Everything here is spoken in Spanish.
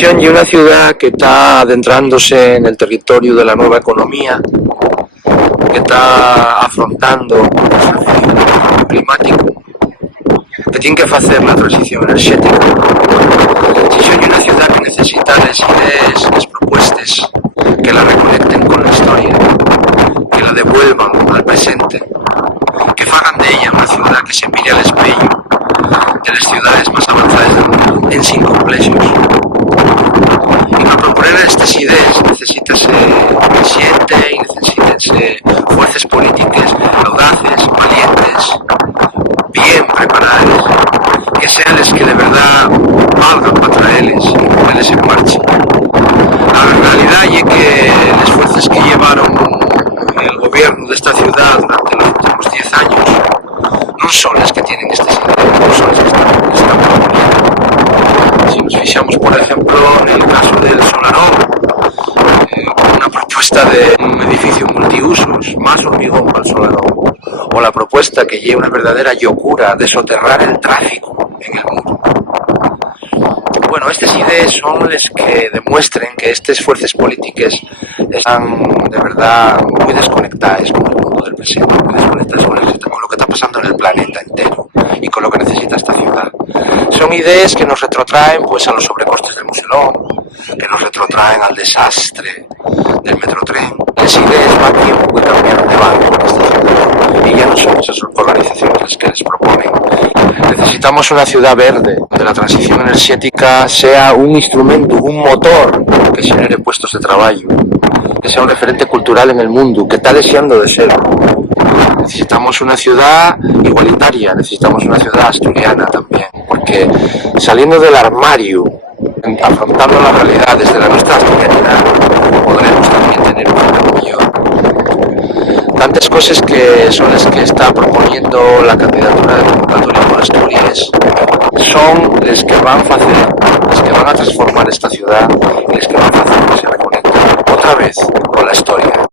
Sisión es una ciudad que está adentrándose en el territorio de la nueva economía, que está afrontando el cambio climático, que tiene que hacer la transición energética. Sisión es una ciudad que necesita las ideas, las propuestas, que la reconecten con la historia, que la devuelvan al presente, que hagan de ella una ciudad que se mire al espejo de las ciudades más avanzadas del mundo, en sin complejos. Y para proponer estas ideas necesitas consciente y necesitas fuerzas políticas audaces, valientes, bien preparadas, que sean las que de verdad valgan para traerles y ponerles en marcha. La realidad es que las fuerzas que llevaron el gobierno de esta ciudad durante los últimos 10 años no son las que tienen estas ideas, no son las que están proponiendo. Si nos fijamos, por ejemplo, en el caso del Solarón, una propuesta de un edificio multiusos, más hormigón para el Solarón, o la propuesta que lleva una verdadera locura de soterrar el tráfico en el muro. Bueno, estas ideas son las que demuestren que estas fuerzas políticas están de verdad muy desconectadas con el mundo del presente, muy desconectadas con lo que está pasando en el planeta entero y con lo que necesita esta ciudad. Son ideas que nos retrotraen pues a los sobrecostes del Muselón, que nos retrotraen al desastre del metrotren. Las ideas va a tiempo que cambiaron de bando en esta ciudad y ya no son esas organizaciones las que les proponen. Necesitamos una ciudad verde, donde la transición energética sea un instrumento, un motor que genere puestos de trabajo, que sea un referente cultural en el mundo, que está deseando de ser. Necesitamos una ciudad igualitaria, necesitamos una ciudad asturiana también, porque saliendo del armario, afrontando la realidad desde la nuestra asturianidad, podremos también tener un futuro mejor. Tantas cosas que son las que está proponiendo la candidatura de convocatoria por Asturias son las que van a hacer, las que van a transformar esta ciudad y las que van a hacer que se reconecte otra vez con la historia.